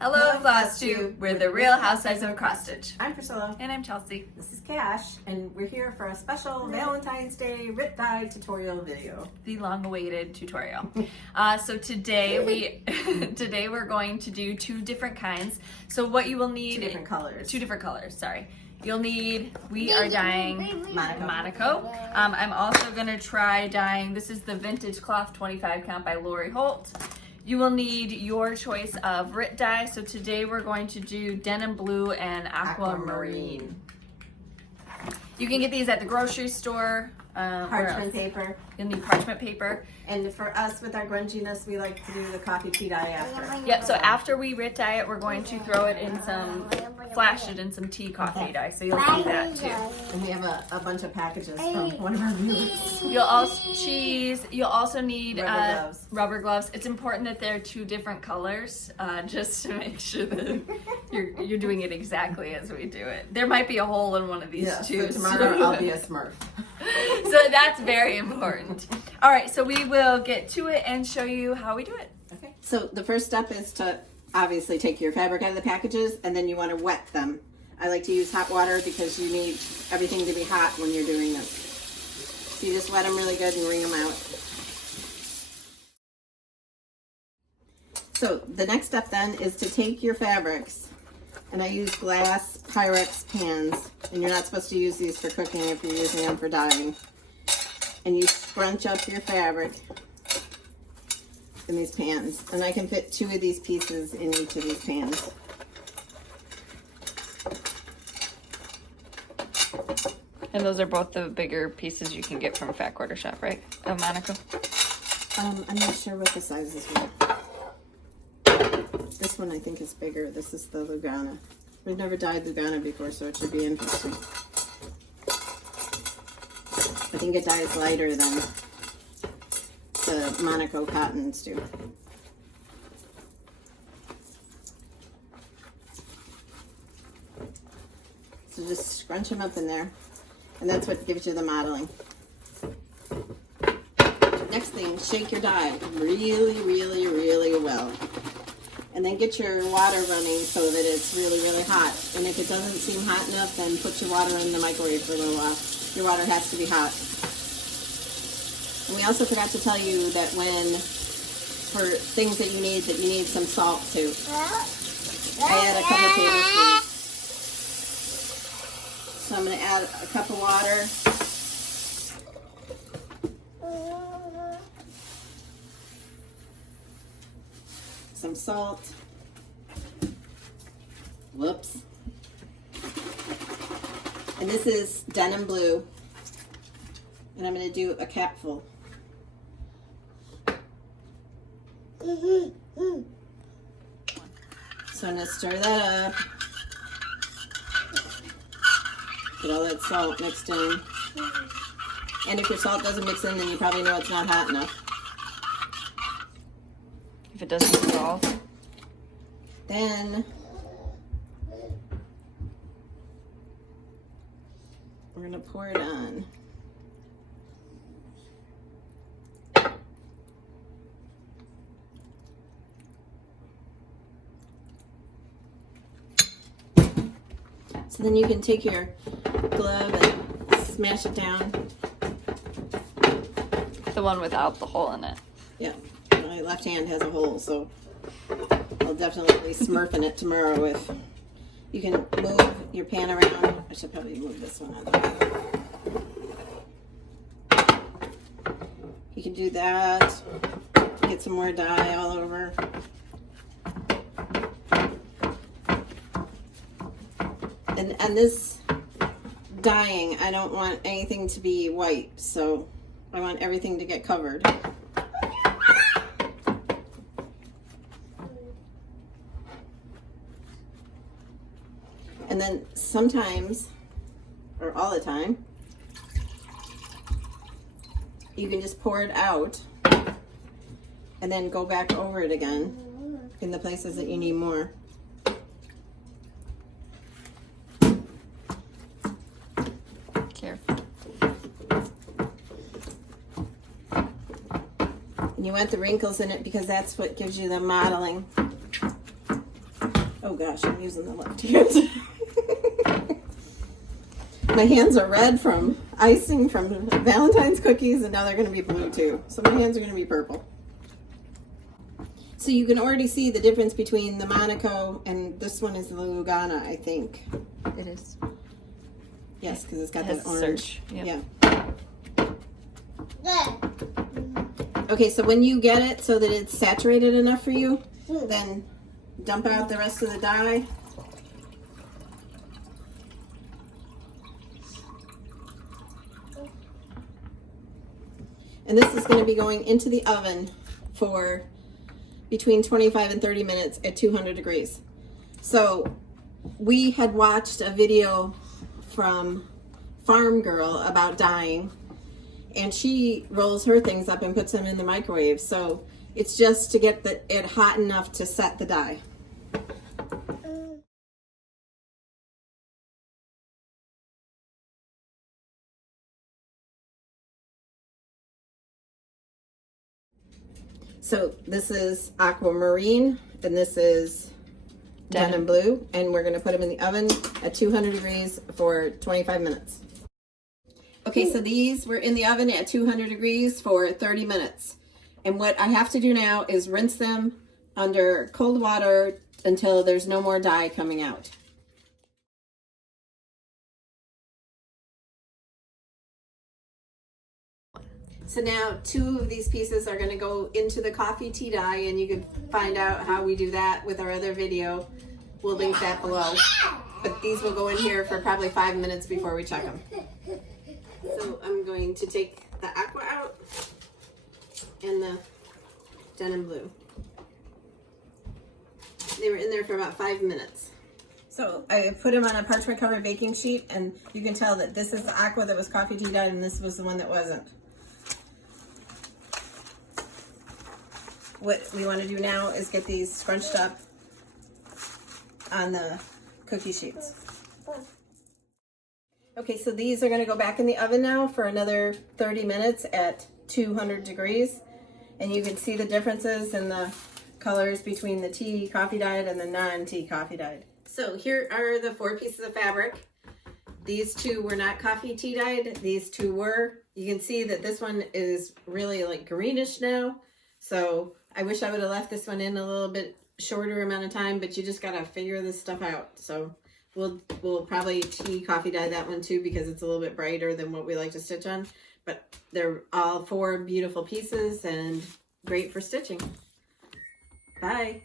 Hello, Floss Tube. We're the Real Housewives of Cross Stitch. I'm Priscilla. And I'm Chelsea. This is Cash, and we're here for a special Valentine's Day RIT dye tutorial video. The long-awaited tutorial. So today we're going to do two different kinds. So what you will need Two different colors. Sorry. You'll need. We are dyeing Monaco. Mm-hmm. I'm also gonna try dyeing. This is the Vintage Cloth 25 count by Lori Holt. You will need your choice of RIT dye. So today we're going to do denim blue and aquamarine. You can get these at the grocery store. Parchment paper. You'll need parchment paper. And for us, with our grunginess, we like to do the coffee tea dye after. Yep, so after we RIT dye it, we're going to throw it in flash it in some tea coffee dye. So you'll see that too. And we have a bunch of packages from one of our viewers. You'll also need Rubber gloves. It's important that they're two different colors, just to make sure that you're doing it exactly as we do it. There might be a hole in one of these too. So tomorrow I'll be a Smurf. So that's very important. All right, so we will get to it and show you how we do it. Okay. So the first step is to obviously take your fabric out of the packages, and then you want to wet them. I like to use hot water because you need everything to be hot when you're doing this. So you just wet them really good and wring them out. So the next step then is to take your fabrics, and I use glass Pyrex pans, and you're not supposed to use these for cooking if you're using them for dyeing. And you scrunch up your fabric in these pans, and I can fit 2 of these pieces in each of these pans. And those are both the bigger pieces you can get from Fat Quarter Shop, right? Of Monaco? I'm not sure what the sizes were. This one I think is bigger. This is the Lugana. We've never dyed Lugana before, so it should be interesting. I think it dyes lighter than the Monaco cottons do. So just scrunch them up in there, and that's what gives you the modeling. Next thing, shake your dye really, really, really well. And then get your water running so that it's really, really hot. And if it doesn't seem hot enough, then put your water in the microwave for a little while. Your water has to be hot. And we also forgot to tell you that for things that you need some salt too. I add a couple tablespoons. So I'm going to add a cup of water. Some salt. Whoops. And this is denim blue. And I'm going to do a capful. So I'm going to stir that up. Get all that salt mixed in. And if your salt doesn't mix in, then you probably know it's not hot enough. If it doesn't dissolve. Then we're going to pour it on. So then you can take your glove and smash it down. The one without the hole in it. Yeah, my left hand has a hole, so I'll definitely be smurfing it tomorrow. If you can move your pan around. I should probably move this one out of the way. You can do that. Get some more dye all over. And this dyeing, I don't want anything to be white, so I want everything to get covered. And then sometimes, or all the time, you can just pour it out and then go back over it again in the places that you need more. Careful. And you want the wrinkles in it because that's what gives you the modeling. gosh, I'm using the left hand. My hands are red from icing from Valentine's cookies, and now they're going to be blue too. So my hands are going to be purple. So you can already see the difference between the Monaco and this one is the Lugana, I think. It is. Yes, because it's got It has that orange. search. Yep. Yeah. Okay, so when you get it so that it's saturated enough for you, then dump out the rest of the dye. And this is going to be going into the oven for between 25 and 30 minutes at 200 degrees. So we had watched a video from Farm Girl about dyeing, and she rolls her things up and puts them in the microwave. So it's just to get it hot enough to set the dye. So this is aquamarine, and this is denim blue, and we're going to put them in the oven at 200 degrees for 25 minutes. Okay, so these were in the oven at 200 degrees for 30 minutes. And what I have to do now is rinse them under cold water until there's no more dye coming out. So now 2 of these pieces are going to go into the coffee tea dye, and you can find out how we do that with our other video. We'll link that below. But these will go in here for probably 5 minutes before we check them. So I'm going to take the aqua out and the denim blue. They were in there for about 5 minutes. So I put them on a parchment covered baking sheet, and you can tell that this is the aqua that was coffee tea dyed and this was the one that wasn't. What we want to do now is get these scrunched up on the cookie sheets. Okay, so these are going to go back in the oven now for another 30 minutes at 200 degrees. And you can see the differences in the colors between the tea coffee dyed and the non-tea coffee dyed. So here are the 4 pieces of fabric. These 2 were not coffee tea dyed. These 2 were. You can see that this one is really like greenish now. So I wish I would have left this one in a little bit shorter amount of time, but you just got to figure this stuff out. So we'll probably tea coffee dye that one too, because it's a little bit brighter than what we like to stitch on. But they're all 4 beautiful pieces and great for stitching. Bye.